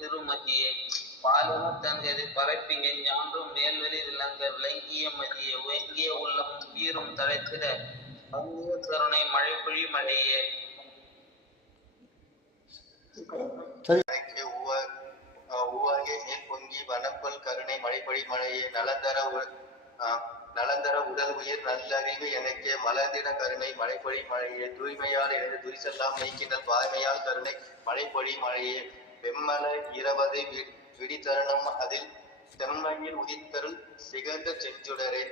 திருமதியே பாலுமத்தங்கது பரப்பிங்க ஞான்றும் மேல்வெளி விளங்க விளங்கிய மதிய உயங்கிய உள்ளம் வீரும் தழைத்திட அங்கிய கருணை மழைப்பொழி மழையே. உவாகிய மேல் பொங்கி வனப்பல் கருணை மழைப்பொழி மழையே. நலந்தர உடல் உயிர் நல்லறிவு எனக்கே மலர்ந்திட கருணை மழைப்பொழி மழையே. தூய்மையால் எனது துரிசெல்லாம் நீக்கினல் வாய்மையால் கருணை மழைப்பொழி மழையே. வெம்மல 20 விடித்தருணம் அதில் செம்மையில் உதித்தருள் சிகந்த செஞ்சுடரே.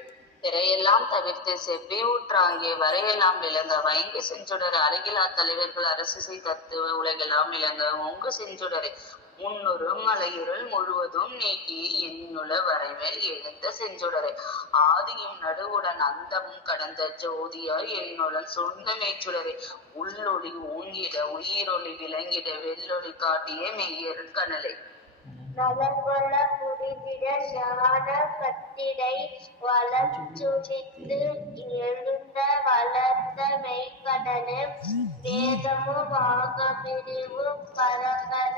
திரையெல்லாம் தவிர்த்து செவ்வே ஊற்றாங்கே வரையெல்லாம் விளங்க வைங்கு செஞ்சுடர் அருகிலா தலைவர்கள் அரசிசை தத்துவ உலகெல்லாம் விளங்க ஒங்கு செஞ்சுடரே. முன்னுறும் மலையுருள் முழுவதும் நீக்கி என்னுள வரைமேல் எழுந்த செஞ்சுடரே. ஆதியும் நடுவுடன் அந்தமும் கடந்த ஜோதியாய் என்னுடன் சூழ்ந்த மேச்சுடரே. உள்ளொளி ஓங்கிட உயிரொளி விளங்கிட வெள்ளொளி காட்டிய மெய்யருள் கனலை. நலங்கொள புரிந்திட ஞான கத்திடை வளர்ச்சுரித்து எழுந்த வளர்ந்த மெய்கடலே. வேதமும் ஆகமிரிவும் பரகர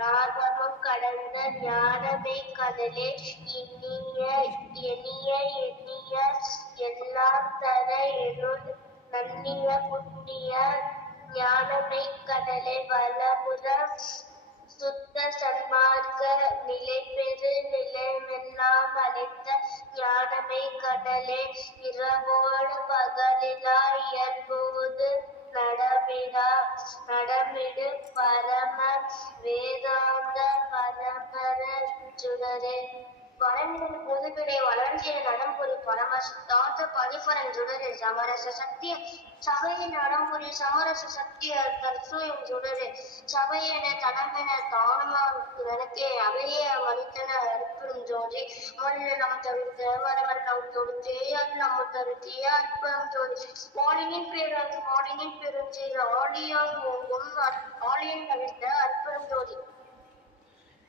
நாதமும் கடந்த ஞான மெய்கடலே. எண்ணிய எல்லாம் தர எனுள் நன்னிய புண்ணிய ஞான மெய்கடலே. வலமுற சுத்த சன்மார்க்க நிலைபெறு நிலைமெல்லாம் அழைத்த ஞானமை கடலே. இரவோடு பகலிலா இயல்போது நடமிடு பரம வேதாந்த பரமர சுடரே. வளமிடும் புதுவிடை வளர்ந்திய நடம்புரி பரமசித்தாந்த பதிபரன் சுடரே. சமரச சக்திய சபையின் நடம்புரி சமரச சக்திய தற்சூயம் சுடரே. சபையென தனமென தானமா எனக்கே அவையே மனிதன அற்புதம் ஜோதி. மல்லம் தவிர்த்த மரமெல்லாம் தொடுத்தே நம்ம தருத்திய அற்புதம் ஜோதி. மாலினின் பேரது மாலினின் பெருஞ்சீர ஆலியாய் ஓங்கும் ஆலியின் தவிர்த்த அற்புதம் ஜோதி.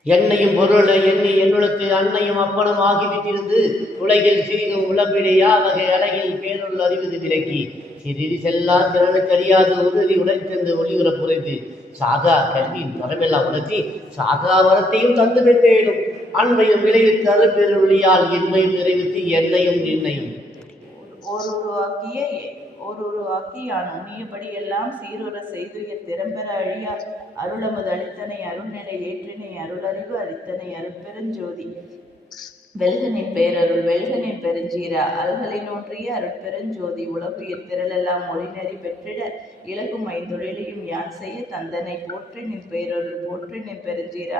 என்னையும் பொருளை எண்ணி என்னுளுக்கு அன்னையும் அப்பனும் ஆகிவிட்டிருந்து உலகில் சிறிதும் உளம்பிடையா வகை அழகில் பேருள் அறிவது விலக்கி சிறிது செல்லா திறனுக்கறியாது உறுதி உடைத்தென்று ஒளியுற புரைத்து சாகா கல்வியின் தரமெல்லாம் உணர்த்தி சாகா வரத்தையும் தந்து பெற்றேனும் அன்பையும் விளைவித்து அது பெருளியால் இன்மையும் நிறைவித்து என்னையும் நின்னையும் ஓருருவாக்கி யான் உணியபடி எல்லாம் சீருற செய்துய திறம்பெற அழியா அருளமது அளித்தனை அருள்நிலை ஏற்றினை அருளறிவு அளித்தனை அருட்பெருஞ்சோதி. வெல்கனின் பேரருள் வெல்கனின் பெருஞ்சீரா அல்களினோன்றிய அருட்பெருஞ்சோதி. உலகுயிர் திரளெல்லாம் மொழிநெறி பெற்றிட இலகும் ஐந்தொழிலையும் யான் செய்ய தந்தனை போற்றி நின் பேரருள் போற்றி நின் பெருஞ்சீரா.